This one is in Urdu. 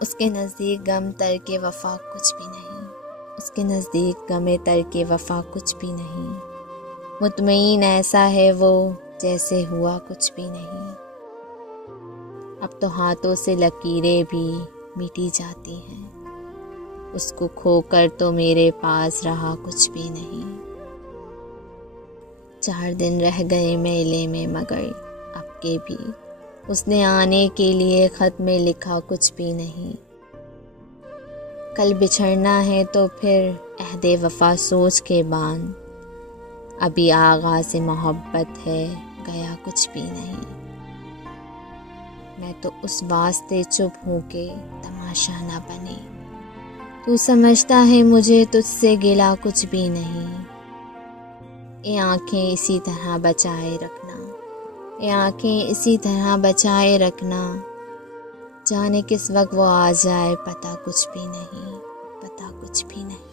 اس کے نزدیک غم ترک وفا کچھ بھی نہیں، اس کے نزدیک غم ترک وفا کچھ بھی نہیں، مطمئن ایسا ہے وہ جیسے ہوا کچھ بھی نہیں۔ اب تو ہاتھوں سے لکیریں بھی مٹی جاتی ہیں، اس کو کھو کر تو میرے پاس رہا کچھ بھی نہیں۔ 4 دن رہ گئے میلے میں مگر اب کے بھی اس نے آنے کے لیے خط میں لکھا کچھ بھی نہیں۔ کل بچھڑنا ہے تو پھر عہد وفا سوچ کے باندھ، ابھی آغاز محبت ہے گیا کچھ بھی نہیں۔ میں تو اس واسطے چپ ہوں کہ تماشا نہ بنے، تو سمجھتا ہے مجھے تجھ سے گلا کچھ بھی نہیں۔ یہ آنکھیں اسی طرح بچائے رکھنا، یہ آنکھیں اسی طرح بچائے رکھنا، جانے کس وقت وہ آ جائے پتہ کچھ بھی نہیں، پتہ کچھ بھی نہیں۔